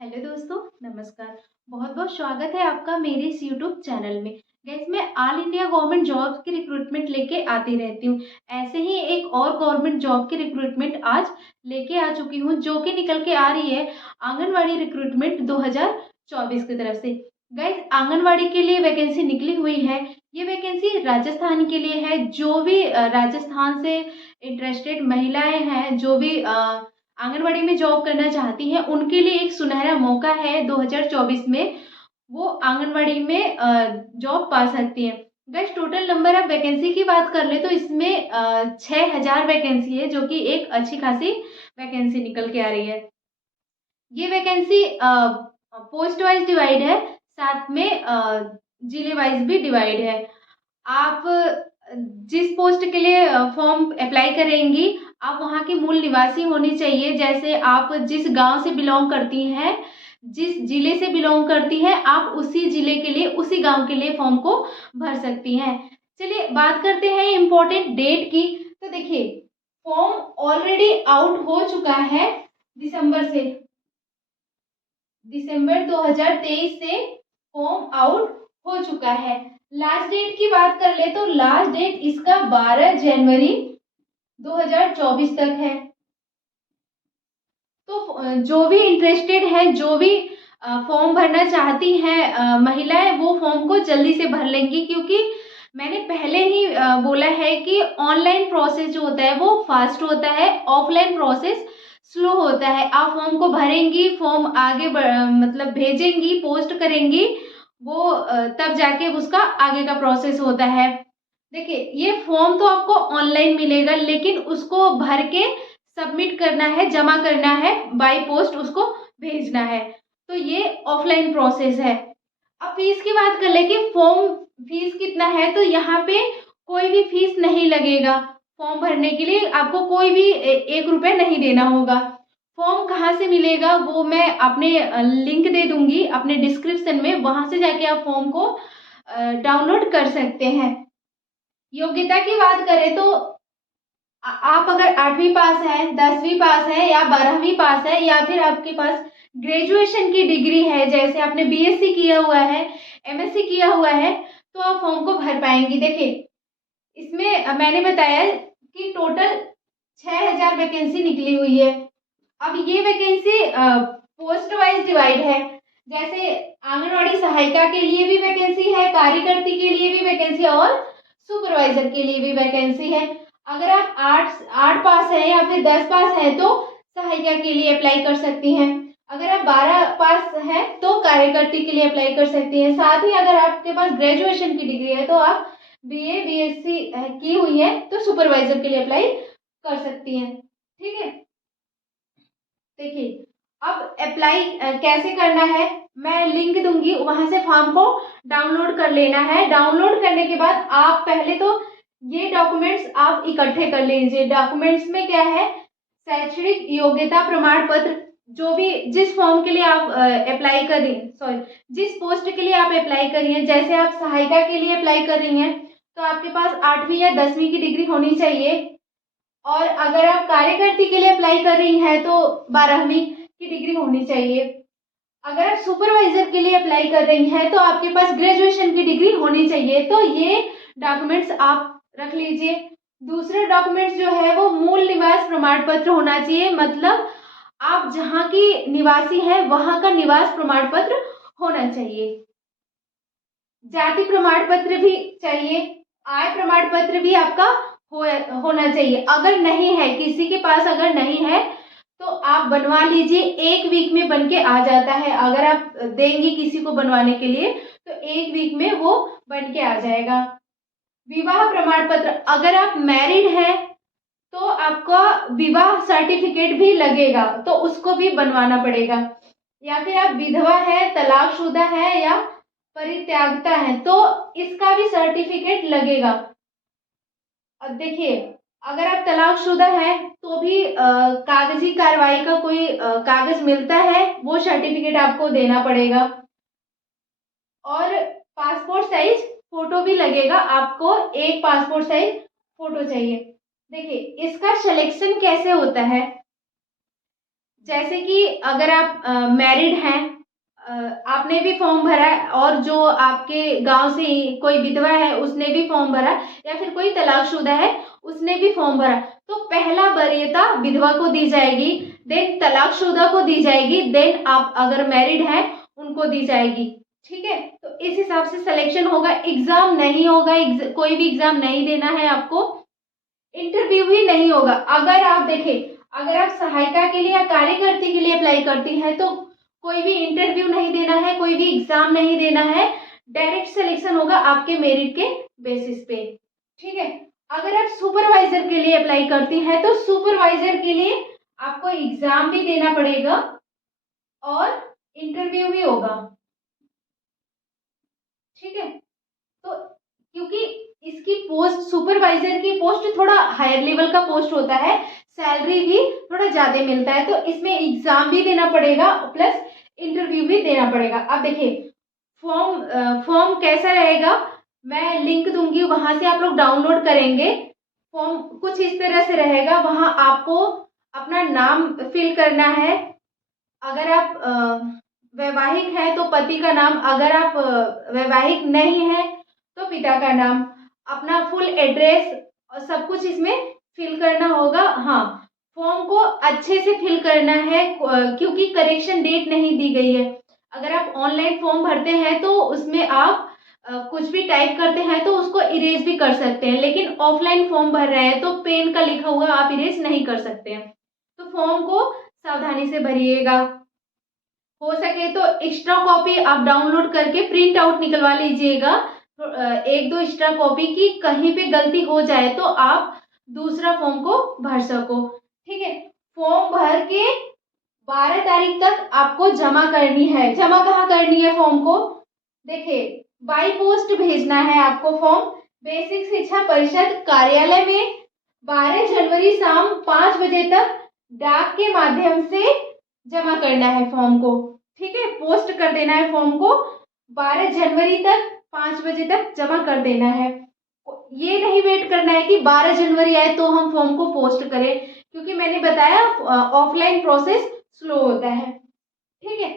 Hello दोस्तों, नमस्कार। बहुत बहुत स्वागत है आपका मेरे इस यूट्यूब चैनल में। गाइस, मैं ऑल इंडिया गवर्नमेंट जॉब की रिक्रूटमेंट लेके आती रहती हूँ। ऐसे ही एक और गवर्नमेंट जॉब की रिक्रूटमेंट आज लेके आ चुकी हूँ, जो कि निकल के आ रही है आंगनवाड़ी रिक्रूटमेंट 2024 की तरफ से। गाइस, आंगनवाड़ी के लिए वैकेंसी निकली हुई है। ये वैकेंसी राजस्थान के लिए है। जो भी राजस्थान से इंटरेस्टेड महिलाएं हैं, जो भी आंगनवाड़ी में जॉब करना चाहती हैं, उनके लिए एक सुनहरा मौका है 2024 में। वो आंगनवाड़ी में जॉब पा सकती हैं। Guys, total number of vacancy की बात कर ले तो इसमें 6000 वैकेंसी है, जो कि एक अच्छी खासी वैकेंसी निकल के आ रही है। ये वैकेंसी पोस्ट वाइज डिवाइड है, साथ में जिले वाइज भी डिवाइड है। आप जिस पोस्ट के लिए फॉर्म अप्लाई करेंगी, आप वहाँ की मूल निवासी होनी चाहिए। जैसे आप जिस गांव से बिलोंग करती हैं, जिस जिले से बिलोंग करती हैं, आप उसी जिले के लिए, उसी गांव के लिए फॉर्म को भर सकती हैं। चलिए बात करते हैं इम्पोर्टेंट डेट की। तो देखिए, फॉर्म ऑलरेडी आउट हो चुका है दिसंबर 2023 से फॉर्म आउट हो चुका है। लास्ट डेट की बात कर ले तो लास्ट डेट इसका 12 जनवरी 2024 तक है। तो जो भी इंटरेस्टेड है, जो भी फॉर्म भरना चाहती हैं महिलाएं, वो फॉर्म को जल्दी से भर लेंगी, क्योंकि मैंने पहले ही बोला है कि ऑनलाइन प्रोसेस जो होता है वो फास्ट होता है, ऑफलाइन प्रोसेस स्लो होता है। आप फॉर्म को भरेंगी, फॉर्म आगे मतलब भेजेंगी, पोस्ट करेंगी, वो तब जाके उसका आगे का प्रोसेस होता है। देखिए, ये फॉर्म तो आपको ऑनलाइन मिलेगा, लेकिन उसको भर के सबमिट करना है, जमा करना है, बाय पोस्ट उसको भेजना है। तो ये ऑफलाइन प्रोसेस है। अब फीस की बात कर ले कि फॉर्म फीस कितना है, तो यहाँ पे कोई भी फीस नहीं लगेगा। फॉर्म भरने के लिए आपको कोई भी 1 रुपये नहीं देना होगा। फॉर्म कहाँ से मिलेगा वो मैं अपने लिंक दे दूंगी अपने डिस्क्रिप्शन में, वहां से जाके आप फॉर्म को डाउनलोड कर सकते हैं। योग्यता की बात करें तो आप अगर 8वीं पास है, 10वीं पास है, या 12वीं पास है, या फिर आपके पास ग्रेजुएशन की डिग्री है, जैसे आपने बीएससी किया हुआ है, एमएससी किया हुआ है, तो आप फॉर्म को भर पाएंगी। देखिए, इसमें मैंने बताया कि टोटल 6000 वैकेंसी निकली हुई है। अब ये वैकेंसी पोस्ट वाइज डिवाइड है। जैसे आंगनवाड़ी सहायिका के लिए भी वैकेंसी है, कार्यकर्ती के लिए भी वैकेंसी है, और सुपरवाइजर के लिए भी वैकेंसी है। अगर आप आठ पास हैं या फिर 10 पास हैं तो सहायिका के लिए अप्लाई कर सकती हैं। अगर आप 12 पास हैं तो कार्यकर्ती के लिए अप्लाई कर सकती हैं। साथ ही अगर आपके पास ग्रेजुएशन की डिग्री है, तो आप बीए बीएससी की हुई है, तो सुपरवाइजर के लिए अप्लाई कर सकती हैं। ठीक है, देखिए, अब अप्लाई कैसे करना है मैं लिंक दूंगी, वहां से फॉर्म को डाउनलोड कर लेना है। डाउनलोड करने के बाद आप पहले तो ये डॉक्यूमेंट्स आप इकट्ठे कर लीजिए। डॉक्यूमेंट्स में क्या है, शैक्षणिक योग्यता प्रमाण पत्र, जो भी जिस फॉर्म के लिए आप अप्लाई कर रही हैं, सॉरी, जिस पोस्ट के लिए आप अप्लाई कर रही हैं। जैसे आप सहायिका के लिए अप्लाई कर रही हैं, तो आपके पास 8वीं या 10वीं की डिग्री होनी चाहिए। और अगर आप कार्यकर्ती के लिए अप्लाई कर रही हैं, तो 12वीं की डिग्री होनी चाहिए। अगर आप सुपरवाइजर के लिए अप्लाई कर रही हैं, तो आपके पास ग्रेजुएशन की डिग्री होनी चाहिए। तो ये डॉक्यूमेंट्स आप रख लीजिए। दूसरा डॉक्यूमेंट्स जो है वो मूल निवास प्रमाण पत्र होना चाहिए, मतलब आप जहाँ की निवासी हैं वहां का निवास प्रमाण पत्र होना चाहिए। जाति प्रमाण पत्र भी चाहिए, आय प्रमाण पत्र भी आपका होना चाहिए। अगर नहीं है, किसी के पास अगर नहीं है, तो आप बनवा लीजिए। 1 वीक में बन के आ जाता है। अगर आप देंगी किसी को बनवाने के लिए, तो 1 वीक में वो बन के आ जाएगा। विवाह प्रमाण पत्र, अगर आप मैरिड हैं तो आपका विवाह सर्टिफिकेट भी लगेगा, तो उसको भी बनवाना पड़ेगा। या फिर आप विधवा है, तलाकशुदा है, या परित्यागता है, तो इसका भी सर्टिफिकेट लगेगा। अब देखिए, अगर आप तलाकशुदा है तो भी कागजी कार्रवाई का कोई कागज मिलता है, वो सर्टिफिकेट आपको देना पड़ेगा। और पासपोर्ट साइज फोटो भी लगेगा, आपको एक पासपोर्ट साइज फोटो चाहिए। देखिए, इसका सिलेक्शन कैसे होता है। जैसे कि अगर आप मैरिड हैं, अ, आपने भी फॉर्म भरा है, और जो आपके गांव से ही कोई विधवा है उसने भी फॉर्म भरा, या फिर कोई तलाकशुदा है उसने भी फॉर्म भरा, तो पहला वरीयता विधवा को दी जाएगी, देन तलाकशुदा को दी जाएगी, देन आप अगर मैरिड हैं उनको दी जाएगी। ठीक है, तो इस हिसाब से सिलेक्शन होगा। एग्जाम नहीं होगा, कोई भी एग्जाम नहीं देना है आपको, इंटरव्यू भी नहीं होगा। अगर आप देखें, अगर आप सहायिका के लिए या कार्यकर्ती के लिए अप्लाई करती हैं तो कोई भी इंटरव्यू नहीं देना है, कोई भी एग्जाम नहीं देना है, डायरेक्ट सिलेक्शन होगा आपके मेरिट के बेसिस पे। ठीक है, अगर आप सुपरवाइजर के लिए अप्लाई करती हैं तो सुपरवाइजर के लिए आपको एग्जाम भी देना पड़ेगा और इंटरव्यू भी होगा। ठीक है, तो क्योंकि इसकी पोस्ट, सुपरवाइजर की पोस्ट थोड़ा हायर लेवल का पोस्ट होता है, सैलरी भी थोड़ा ज्यादा मिलता है, तो इसमें एग्जाम भी देना पड़ेगा प्लस इंटरव्यू भी देना पड़ेगा। अब देखिए, फॉर्म कैसा रहेगा, मैं लिंक दूंगी, वहां से आप लोग डाउनलोड करेंगे। फॉर्म कुछ इस तरह से रहेगा, वहां आपको अपना नाम फिल करना है। अगर आप वैवाहिक हैं तो पति का नाम, अगर आप वैवाहिक नहीं हैं तो पिता का नाम, अपना फुल एड्रेस और सब कुछ इसमें फिल करना होगा। हाँ, फॉर्म को अच्छे से फिल करना है, क्योंकि करेक्शन डेट नहीं दी गई है। अगर आप ऑनलाइन फॉर्म भरते हैं तो उसमें आप कुछ भी टाइप करते हैं तो उसको इरेज भी कर सकते हैं, लेकिन ऑफलाइन फॉर्म भर रहे हैं तो पेन का लिखा हुआ आप इरेज नहीं कर सकते हैं। तो फॉर्म को सावधानी से भरिएगा। हो सके तो एक्स्ट्रा कॉपी आप डाउनलोड करके प्रिंट आउट निकलवा लीजिएगा। तो, एक दो एक्स्ट्रा कॉपी की, कहीं पे गलती हो जाए तो आप दूसरा फॉर्म को भर सको। ठीक है, फॉर्म भर के 12 तारीख तक आपको जमा करनी है। जमा कहाँ करनी है फॉर्म को, देखिए, बाई पोस्ट भेजना है आपको फॉर्म, बेसिक शिक्षा परिषद कार्यालय में 12 जनवरी शाम 5 बजे तक डाक के माध्यम से जमा करना है फॉर्म को। ठीक है, पोस्ट कर देना है फॉर्म को, 12 जनवरी तक 5 बजे तक जमा कर देना है। ये नहीं वेट करना है कि 12 जनवरी आए तो हम फॉर्म को पोस्ट करें, क्योंकि मैंने बताया ऑफलाइन प्रोसेस स्लो होता है। ठीक है,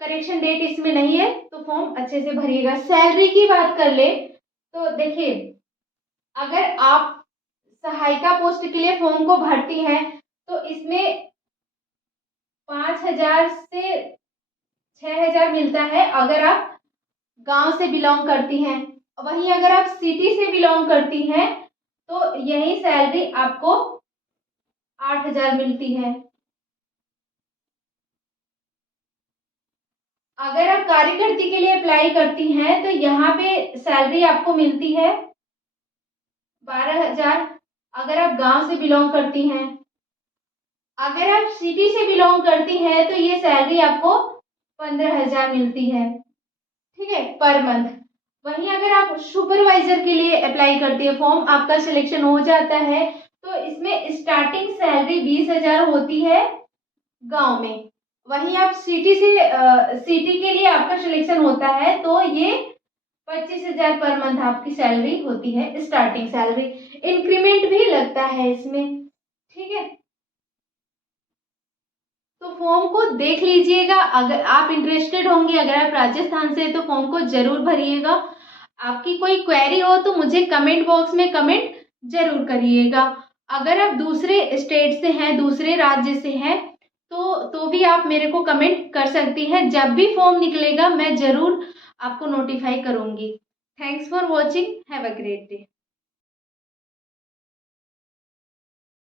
करेक्शन डेट इसमें नहीं है, तो फॉर्म अच्छे से भरिएगा। सैलरी की बात कर ले तो देखिए, अगर आप सहायिका पोस्ट के लिए फॉर्म को भरती हैं तो इसमें 5,000 से 6,000 मिलता है अगर आप गांव से बिलोंग करती हैं। वहीं अगर आप सिटी से बिलोंग करती हैं तो यही सैलरी आपको 8,000 मिलती है। अगर आप कार्यकर्ती के लिए अप्लाई करती हैं तो यहाँ पे सैलरी आपको मिलती है 12,000, अगर आप गांव से बिलोंग करती हैं। अगर आप सिटी से बिलोंग करती हैं तो ये सैलरी आपको 15,000 मिलती है। ठीक है, पर मंथ। वहीं अगर आप सुपरवाइजर के लिए अप्लाई करती है, फॉर्म आपका सिलेक्शन हो जाता है, तो इसमें स्टार्टिंग सैलरी 20,000 होती है गांव में। वहीं आप सिटी के लिए आपका सिलेक्शन होता है तो ये 25,000 पर मंथ आपकी सैलरी होती है, स्टार्टिंग सैलरी। इंक्रीमेंट भी लगता है इसमें। ठीक है, तो फॉर्म को देख लीजिएगा। अगर आप इंटरेस्टेड होंगे, अगर आप राजस्थान से, तो फॉर्म को जरूर भरिएगा। आपकी कोई क्वेरी हो तो मुझे कमेंट बॉक्स में कमेंट जरूर करिएगा। अगर आप दूसरे स्टेट से हैं, दूसरे राज्य से हैं, तो भी आप मेरे को कमेंट कर सकती हैं। जब भी फॉर्म निकलेगा मैं जरूर आपको नोटिफाई करूंगी। Thanks for watching, have a great day.